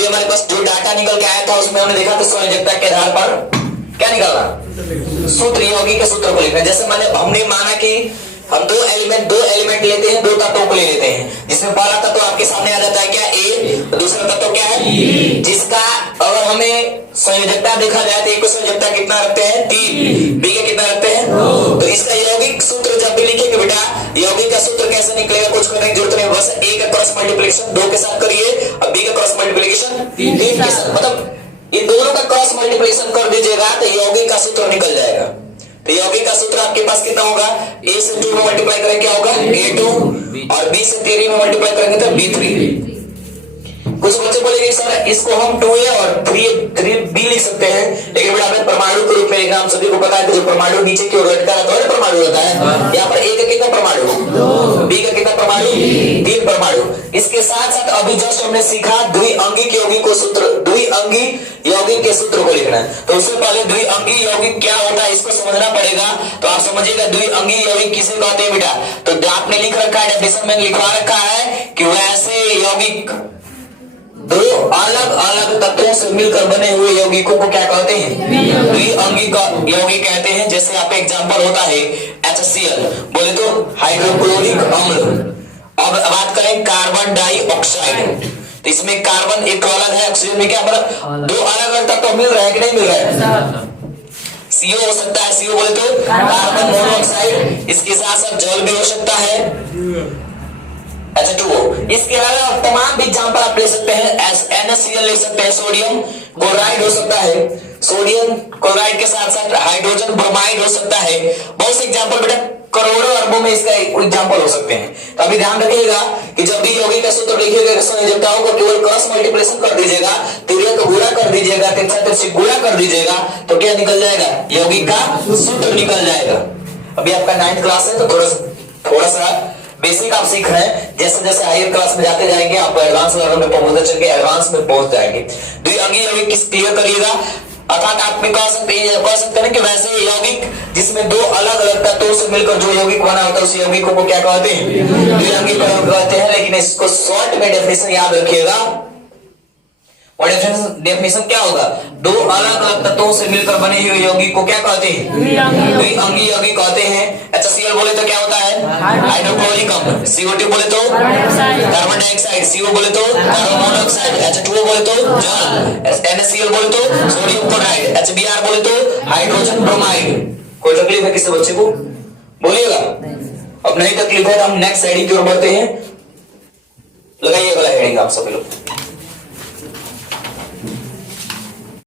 अभी हमारे पास जो डाटा निकल के आया था उसमें हमने देखा था संयोजकता के आधार पर क्या निकला, सूत्र, यौगिक के सूत्र को लिखना। जैसे हमने माना कि हम दो एलिमेंट लेते हैं, दो तत्वों को ले लेते हैं, जिसमें पहला तत्व आपके सामने आ जाता है क्या, ए, दूसरा तत्व क्या है, जिसका अगर हमें संयोजकता देखा जाए तो ए को संयोजकता कितना रखते हैं, 3, बी का कितना रखते हैं, 2। तो इसका यौगिक सूत्र जब भी लिखेंगे बेटा, यौगिक का सूत्र कैसे निकलेगा, कुछ करने की जरूरत नहीं, बस ए का क्रॉस मल्टीप्लिकेशन 2 के साथ करिए और बी का क्रॉस मल्टीप्लिकेशन 3 के साथ, मतलब इन दोनों का क्रॉस मल्टीप्लिकेशन कर दीजिएगा तो यौगिक का सूत्र निकल जाएगा। तो यौगिक का सूत्र आपके पास कितना होगा, ए से 2 में मल्टीप्लाई करेंगे क्या होगा, A2, और बी से 3 में मल्टीप्लाई करेंगे तो B3। कुछ बच्चे बोलेंगे सर इसको हम 2A और 3B लिख सकते हैं, लेकिन बेटा हमें परमाणु के रूप में लिखना, हम सभी को पता है कि जो परमाणु नीचे की ओर लटका रहता है परमाणु होता है। यहाँ पर ए का कितना परमाणु, 2, बी का कितना परमाणु, 3 परमाणु। इसके साथ साथ अभी जस्ट हमने सीखा द्विअंगिक यौगिक को सूत्र, द्विअंगी यौगिक के सूत्र को लिखना है। तो उससे पहले द्विअंगी यौगिक क्या होता है इसको समझना पड़ेगा। तो आप समझिएगा द्विअंगी यौगिक किसे कहते हैं बेटा, तो आपने लिख रखा है, डेफिनेशन में लिखवा रखा है कि वैसे यौगिक दो अलग अलग तत्वों से मिलकर बने हुए यौगिकों को क्या कहते हैं, द्विअंगिक यौगिक कहते हैं। जैसे आप एग्जांपल होता है HCl, बोले तो हाइड्रोक्लोरिक अम्ल। अब बात करें कार्बन डाइऑक्साइड, तो इसमें कार्बन एक अलग है, ऑक्सीजन में क्या मतलब दो अलग अलग तत्व मिल रहे हैं कि नहीं मिल रहे हैं। CO हो सकता है, CO बोले तो कार्बन मोनोऑक्साइड, इसके साथ साथ जल भी हो सकता है H2O। इसके अलावा तमाम भी एग्जांपल आप ले सकते हैं, NaCl ले सकते हैं, सोडियम क्लोराइड हो सकता है, सोडियम क्लोराइड के साथ साथ हाइड्रोजन ब्रोमाइड हो सकता है। बहुत से एग्जांपल बेटा करोड़ों अरबों में इसका एग्जांपल हो सकते हैं। तो अभी ध्यान रखिएगा कि जब भी यौगिक का सूत्र लिखिएगा संयोजकताओं को केवल क्रॉस मल्टीप्लिकेशन कर दीजिएगा, तिर्यक को गुणा कर दीजिएगा, तिरछा से गुणा कर दीजिएगा तो क्या निकल जाएगा, यौगिक का सूत्र निकल जाएगा। अभी आपका 9th क्लास है तो थोड़ा सा बेसिक आप सीख रहे हैं, जैसे जैसे हायर क्लास में जाते जाएंगे आप एडवांस लेवल में पहुंचते चल के एडवांस में पहुंच जाएंगे। द्विअंगी यौगिक किस क्लियर करिएगा, अर्थात आप में कह सकते हैं कि वैसे यौगिक जिसमें दो अलग अलग तत्वों से मिलकर जो यौगिक बना होता है उस यौगिक को क्या कहते हैं, द्विअंगी कहते हैं। लेकिन इसको शॉर्ट में डेफिनेशन याद रखिएगा, और डेफिनेशन क्या होगा, दो अलग अलग तत्वों से मिलकर बने हुए यौगिक को क्या कहते हैं, द्विअंगी यौगिक कहते हैं। HCl बोले तो क्या होता है, हाइड्रोक्लोरिक अम्ल, CO2 बोले तो कार्बन डाइऑक्साइड, CO बोले तो कार्बन मोनोऑक्साइड, H2O बोले तो जल, NaCl बोले तो सोडियम क्लोराइड, HBr बोले तो हाइड्रोजन ब्रोमाइड। कोई तकलीफ है किसी बच्चे को, बोलिएगा। अब नहीं तकलीफ है तो हम नेक्स्ट हेडिंग की ओर बढ़ते हैं। लगाइए वाला हेडिंग आप सभी लोग।